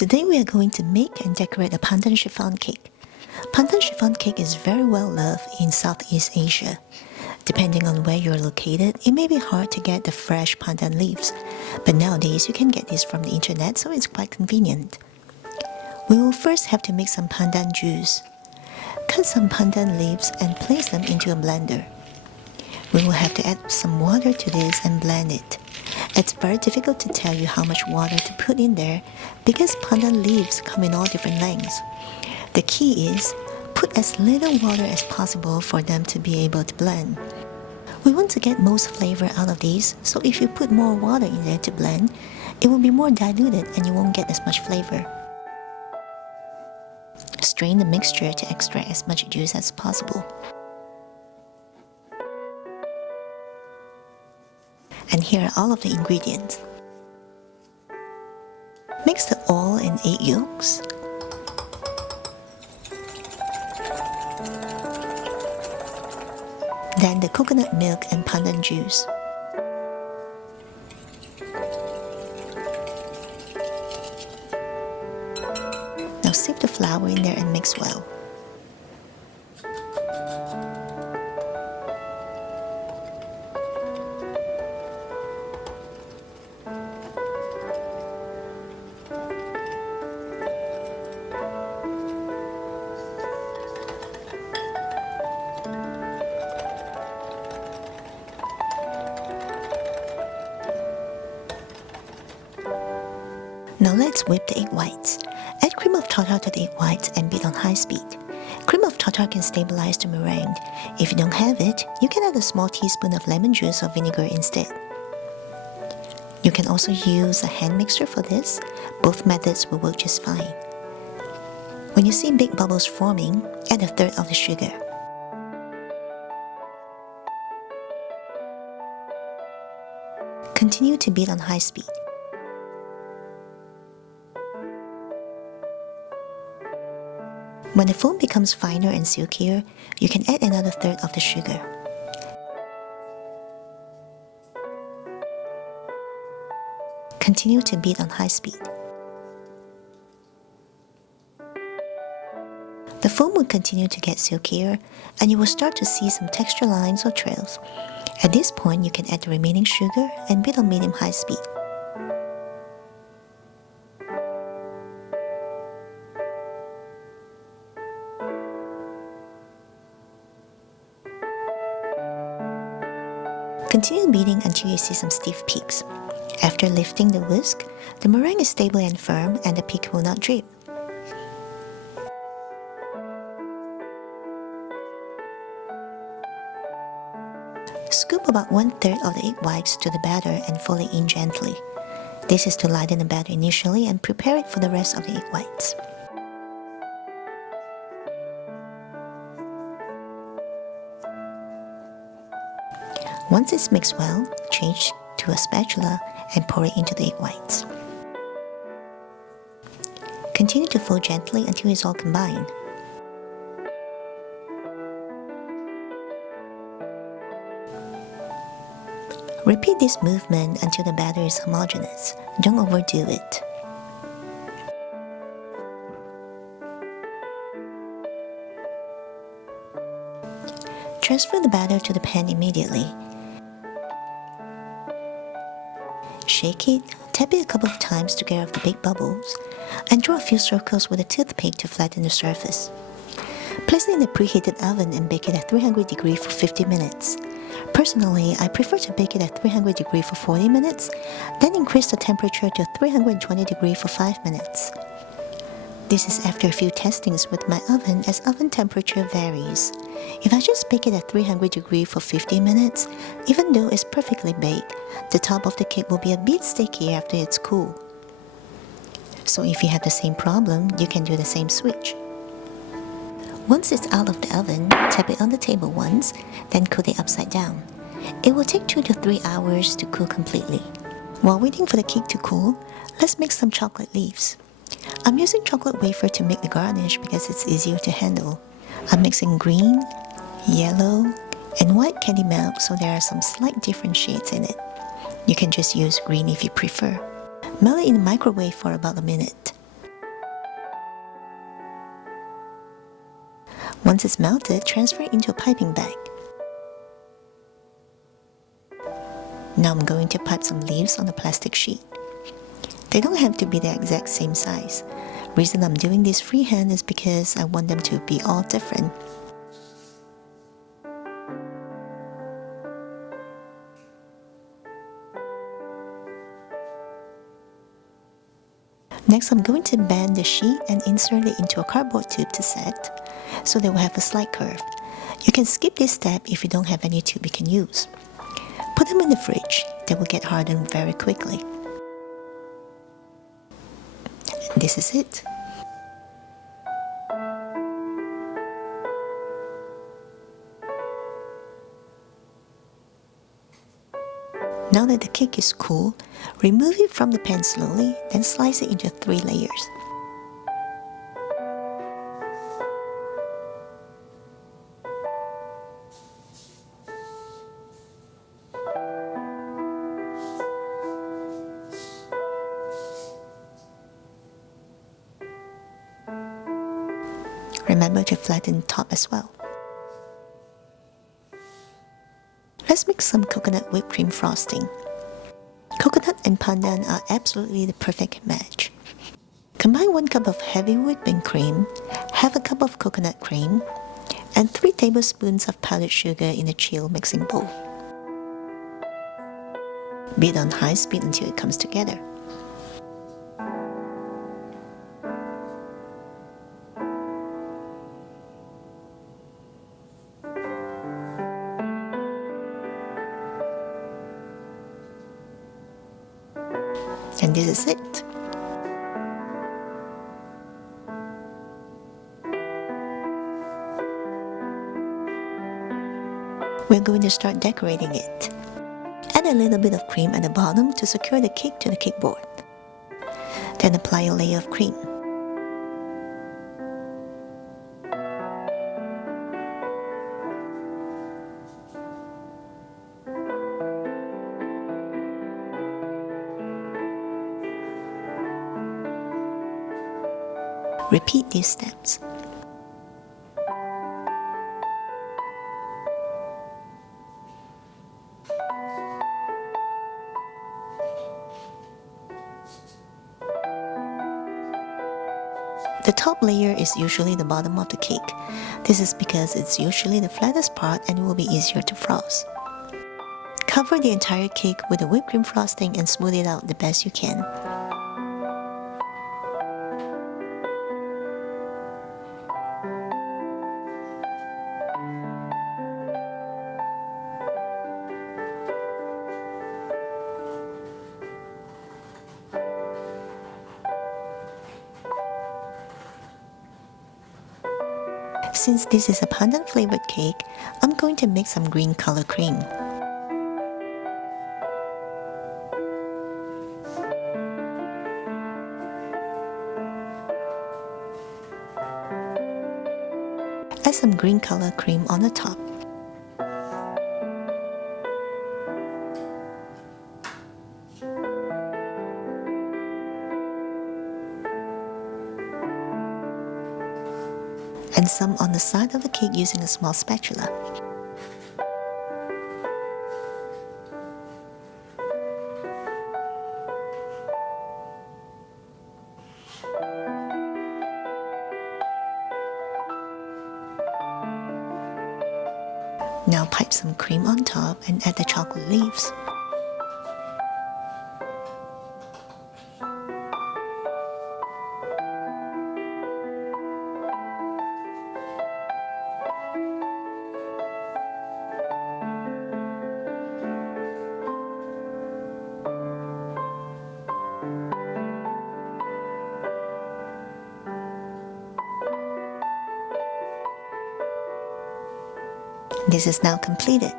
Today we are going to make and decorate a Pandan Chiffon Cake. Pandan Chiffon Cake is very well loved in Southeast Asia. Depending on where you're located, it may be hard to get the fresh pandan leaves, but nowadays you can get this from the internet, so it's quite convenient. We will first have to make some pandan juice. Cut some pandan leaves and place them into a blender. We will have to add some water to this and blend it. It's very difficult to tell you how much water to put in there because pandan leaves come in all different lengths. The key is put as little water as possible for them to be able to blend. We want to get most flavor out of these, so if you put more water in there to blend, it will be more diluted and you won't get as much flavor. Strain the mixture to extract as much juice as possible. And here are all of the ingredients. Mix the oil and egg yolks. Then the coconut milk and pandan juice. Now sip the flour in there and mix well. Now let's whip the egg whites. Add cream of tartar to the egg whites and beat on high speed. Cream of tartar can stabilize the meringue. If you don't have it, you can add a small teaspoon of lemon juice or vinegar instead. You can also use a hand mixer for this. Both methods will work just fine. When you see big bubbles forming, add a third of the sugar. Continue to beat on high speed. When the foam becomes finer and silkier, you can add another third of the sugar. Continue to beat on high speed. The foam will continue to get silkier, and you will start to see some texture lines or trails. At this point, you can add the remaining sugar and beat on medium-high speed. Continue beating until you see some stiff peaks. After lifting the whisk, the meringue is stable and firm and the peak will not drip. Scoop about 1/3 of the egg whites to the batter and fold it in gently. This is to lighten the batter initially and prepare it for the rest of the egg whites. Once it's mixed well, change to a spatula and pour it into the egg whites. Continue to fold gently until it's all combined. Repeat this movement until the batter is homogeneous. Don't overdo it. Transfer the batter to the pan immediately. Shake it, tap it a couple of times to get off the big bubbles, and draw a few circles with a toothpick to flatten the surface. Place it in the preheated oven and bake it at 300 degrees for 50 minutes. Personally, I prefer to bake it at 300 degrees for 40 minutes, then increase the temperature to 320 degrees for 5 minutes. This is after a few testings with my oven as oven temperature varies. If I just bake it at 300 degrees for 50 minutes, even though it's perfectly baked, the top of the cake will be a bit sticky after it's cool. So if you have the same problem, you can do the same switch. Once it's out of the oven, tap it on the table once, then cool it upside down. It will take 2 to 3 hours to cool completely. While waiting for the cake to cool, let's make some chocolate leaves. I'm using chocolate wafer to make the garnish because it's easier to handle. I'm mixing green, yellow, and white candy melt, so there are some slight different shades in it. You can just use green if you prefer. Melt it in the microwave for about a minute. Once it's melted, transfer it into a piping bag. Now I'm going to pipe some leaves on a plastic sheet. They don't have to be the exact same size. Reason I'm doing this freehand is because I want them to be all different. Next, I'm going to bend the sheet and insert it into a cardboard tube to set, so they will have a slight curve. You can skip this step if you don't have any tube you can use. Put them in the fridge. They will get hardened very quickly. And this is it. Now that the cake is cool, remove it from the pan slowly, then slice it into 3 layers. Remember to flatten the top as well. Let's make some coconut whipped cream frosting. Coconut and pandan are absolutely the perfect match. Combine 1 cup of heavy whipping cream, half a cup of coconut cream, and 3 tablespoons of powdered sugar in a chill mixing bowl. Beat on high speed until it comes together. And this is it. We're going to start decorating it. Add a little bit of cream at the bottom to secure the cake to the cake board. Then apply a layer of cream. Repeat these steps. The top layer is usually the bottom of the cake. This is because it's usually the flattest part and it will be easier to frost. Cover the entire cake with the whipped cream frosting and smooth it out the best you can. Since this is a pandan flavored cake, I'm going to make some green color cream. Add some green color cream on the top. And some on the side of the cake using a small spatula. Now pipe some cream on top and add the chocolate leaves. This is now completed.